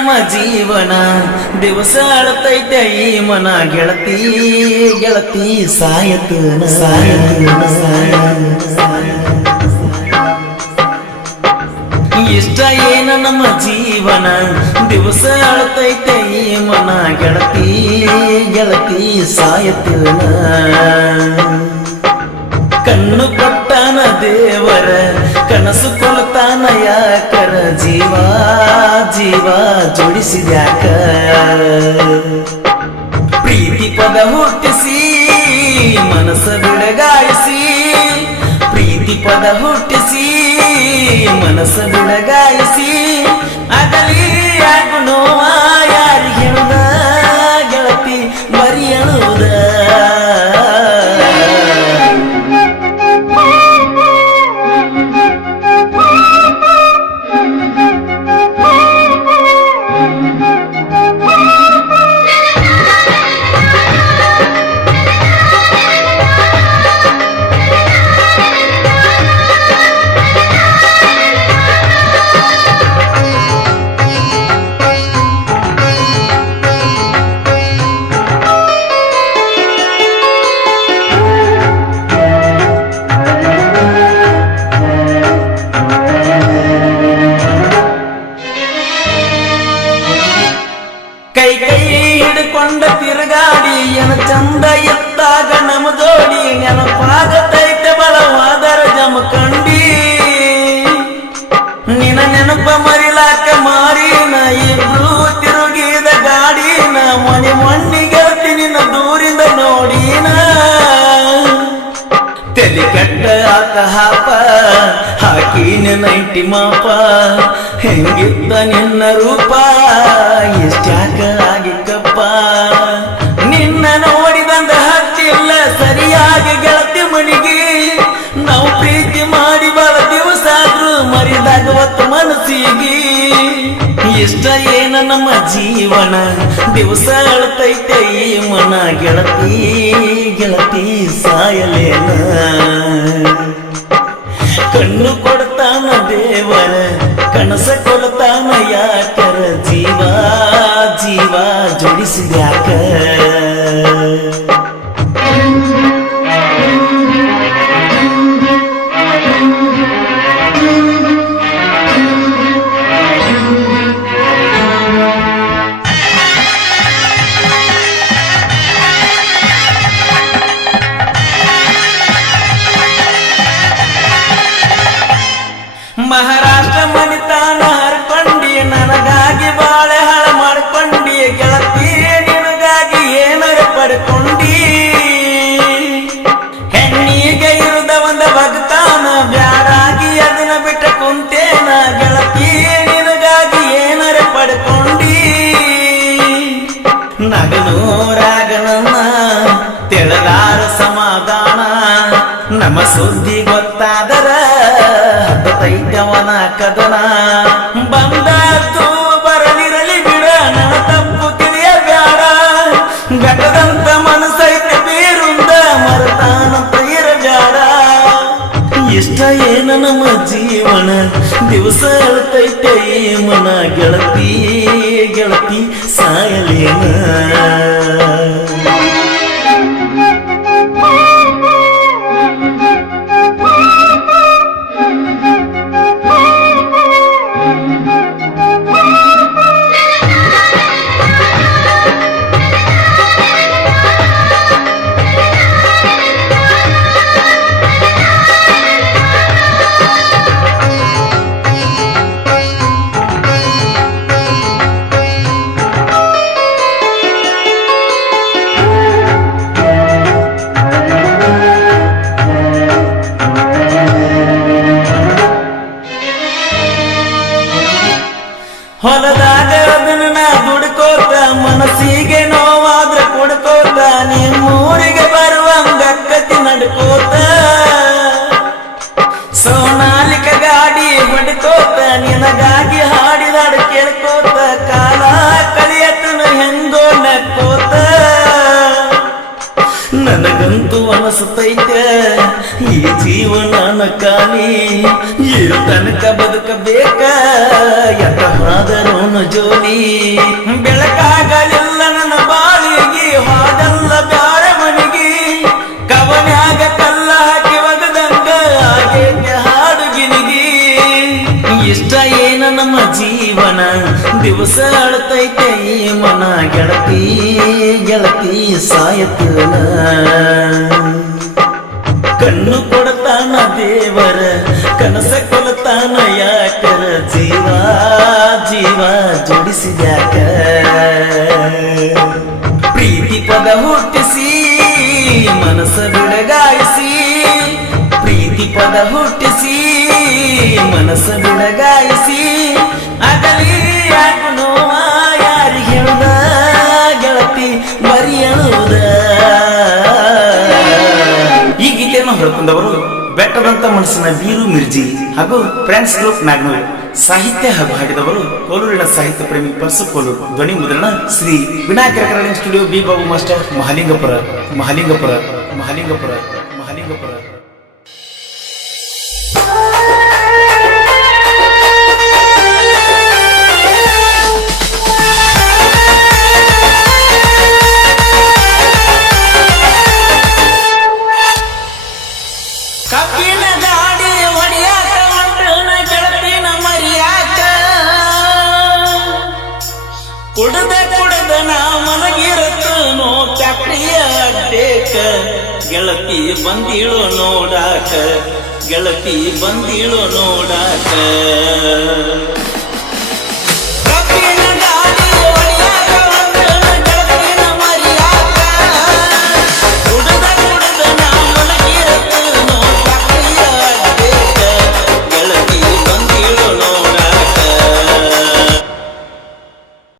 ನಮ್ಮ ಜೀವನ ದಿವಸ ಅಳತೈತೆ ಈ ಮನ ಗೆಳತಿ ಗೆಳತಿ ಸಾಯತನ ಇಷ್ಟ ಏನ ನಮ್ಮ ಜೀವನ ದಿವಸ ಅಳತೈತೆ ಈ ಮನ ಗೆಳತಿ ಗೆಳತಿ ಸಾಯತನ ಕಣ್ಣು ಕೊಟ್ಟಾನ ದೇವರ ಕನಸು ಕೊಳ್ತಾನ ಯಾಕರ ಜೀವ ಜೀವ ಜೋಡಿಸಿದ್ಯಾಕ ಪ್ರೀತಿ ಪದ ಹುಟ್ಟಿಸಿ ಮನಸ್ಸ ಬಿಡಗಾಯಿಸಿ ಪ್ರೀತಿ ಪದ ಹುಟ್ಟಿಸಿ ಮನಸ್ಸ ಬಿಡಗಾಯಿಸಿ ಅಗಲಿ ಆಗುಣೋವ ಯಾರಿಗೆ ಹೇಳುದ ಗೆಳತಿ ಬರಿ ಅಳುವುದ ಕೈ ಕೈ ಹಿಡ್ಕೊಂಡ ತಿರುಗಾಡಿ ಎನ ಚಂದ ಎತ್ತಾಗ ನಮ ಜೋಡಿ ನೆನಪಾಗತೈತೆ ಬಲವಾದರ ಜಮಕಂಡಿ ನಿನ ನೆನಪ ಮರಿಲಾಕ ಮಾರಿನ ಇಬ್ರು ತಿರುಗಿದ ಗಾಡಿನ ಮನೆ ಮಣ್ಣಿಗೆ ನಿನ್ನ ದೂರಿಂದ ನೋಡಿನ ತಲೆ ಕೆಟ್ಟ ಆತ ಹಾಪ ಹಾಕಿನ ನೈಟಿ ಮಾಪ ಹೆಂಗಿದ್ದ ನಿನ್ನ ರೂಪ ಎಷ್ಟ್ಯಾಕ ಆಗಿಕ್ಕಪ್ಪ ನಿನ್ನ ನೋಡಿದಂದ ಹತ್ತಿಲ್ಲ ಸರಿಯಾಗಿ ಗೆಳತಿ ಮಣಿಗೆ ನಾವು ಪ್ರೀತಿ ಮಾಡಿ ಬರ ದಿವಸ ಆದ್ರೂ ಮರಿದಾಗವತ್ತು ಮನಸ್ಸಿಗೆ ಇಷ್ಟ ಏನ ನಮ್ಮ ಜೀವನ ದಿವಸ ಅಳತೈತೆ ಈ ಮನ ಗೆಳತಿ ಗೆಳತಿ ಸಾಯಲೇನ ಕಣ್ಣು ಕೊಡ್ತಾನ ದೇವರ ಕನಸ ಕೊಡ್ತಾನ ಯಾಕರ ಜೀವ ಜೀವ ಜೋಡಿಸಿದ್ಯಾಕ ಮಹಾರಾಷ್ಟ್ರ ಮನಿತಾನ ಹರ್ಕೊಂಡಿ ನನಗಾಗಿ ಬಾಳೆ ಹಾಳ ಮಾಡ್ಕೊಂಡಿ ಗೆಳತಿ ನಿನಗಾಗಿ ಏನರ ಪಡ್ಕೊಂಡಿ ಹೆಣ್ಣಿಗೆ ಇರುದ ಒಂದ ಭಕ್ತಾನ ಬ್ಯಾಡಾಗಿ ಅದನ್ನ ಬಿಟ್ಟ ಕುಂತೇನ ಗೆಳತಿ ನಿನಗಾಗಿ ಏನರ ಪಡ್ಕೊಂಡಿ ನಗನೂರಾಗನನ್ನ ತೆಳದಾರ ಸಮಾಧಾನ ನಮ್ಮ ಸುದ್ದಿ ಗೊತ್ತಾದರ ತೈಕವನ ಕದನ ಬಂದದ್ದು ಬರಲಿರಲಿ ಬಿಡ ನನ್ನ ತಪ್ಪು ತಿಳಿಯಬೇಡ ಘಟದಂತ ಮನಸ್ಸೈತೆ ಬೇರುಂದ ಮರತಾನಂತ ಇರಬೇಡ ಇಷ್ಟ ಏನ ನಮ್ಮ ಜೀವನ ದಿವಸ ಅಳತೈತೆ ಈ ಮನ ಗೆಳತಿ ಗೆಳತಿ ಸಾಯಲೇನ ಹೊಲದಾಗ ಅದನ್ನ ನಾ ದುಡ್ಕೋತ ಮನಸ್ಸಿಗೆ ನೋವಾದ್ರ ಕೊಡ್ಕೋತ ನಿಮ್ಮೂರಿಗೆ ಬರುವಂಗ ಕತಿ ನಡ್ಕೋತ ಸೋನಾಲಿಕ ಗಾಡಿ ಹೊಡ್ಕೋತ ನಿನಗಾಗಿ ಹಾಡಿದಾಡ ಕೇಳ್ಕೋತ ಕಾಲ ಕಳಿಯತನ ಹೆಂಗೋ ನಕ್ಕೋತ ನನಗಂತೂ ಅನಸ್ತೈತೆ ಈ ಜೀವನ ನನ್ನ ಕಾಲಿ ಇರು ತನಕ ಬದುಕಬೇಕ ಎತ್ತ ಹಾದರೋನು ಜೋಲಿ ಬೆಳಕಾಗಲಿಲ್ಲ ನನ್ನ ಬಾಳಿಗೆ ಹಾದಲ್ಲ ಬ್ಯಾರ ಮನಿಗೆ ಕವನ್ಯಾಗ ಕಲ್ಲ ಹಾಕಿ ಒಗದಂಗ ಆಗೇತೆ ಹಾಡು ಗಿನಿಗಿ ಇಷ್ಟ ಏನ ನಮ್ಮ ಜೀವನ ದಿವಸ ಅಳತೈತೆ ಈ ಮನ ಗೆಳತಿ ಗೆಳತಿ ಸಾಯತಿಲ್ಲ ಕಣ್ಣು ಕೊಡತಾನ ದೇವರ ಕನಸ ಕೊಲತಾನ ಯಾಕರ ಜೀವ ಜೀವ ಜೋಡಿಸಿದ್ಯಾಕ ಪ್ರೀತಿ ಪದ ಹುಟ್ಟಿಸಿ ಮನಸ್ಸ ಬಿಡಗಾಯಿಸಿ ಪ್ರೀತಿ ಪದ ಹುಟ್ಟಿಸಿ ಮನಸ್ಸ ಬಿಡಗಾಯಿಸಿ ಆಗಲಿ ಯಾಕು ನೋವ ಯಾರಿಗೆ ಹೇಳುದ ಗೆಳತಿ ಬರಿ ಹೇಳುವುದ ಈ ಗೀತೆಯನ್ನು ಹೊರತಂದವರು ಬೆಟ್ಟದಂತ ಮನಸ್ಸಿನ ವೀರು ಮಿರ್ಜಿ ಹಾಗೂ ಫ್ರೆಂಡ್ಸ್ ಗ್ರೂಪ್ ನಾಗನೂರು ಸಾಹಿತ್ಯ ಹಾಗೂ ಹಾಡಿದವರು ಕೋಲೂರಿನ ಸಾಹಿತ್ಯ ಪ್ರೇಮಿ ಪರ್ಸು ಕೋಲೂರು ಧ್ವನಿ ಮುದ್ರಣ Shri Vinayaka recording studio B Babu master Mahalingapura Mahalingapura Mahalingapura Mahalingapura ಕಬ್ಬಿನ ಗಾಡಿ ಹೊಡಿಯಾಕ ಹೊಂಟನ ಗೆಳತಿನ ಮರಿಯಾಕ ಕುಡದ ನಾ ಮಲಗಿರತನೋ ಫ್ಯಾಕ್ಟ್ರಿಯ ಅಡ್ಡೇಕ ಗೆಳತಿ ಬಂದಿಳು ನೋಡಾಕ ಗೆಳತಿ ಬಂದಿಳು ನೋಡಾಕ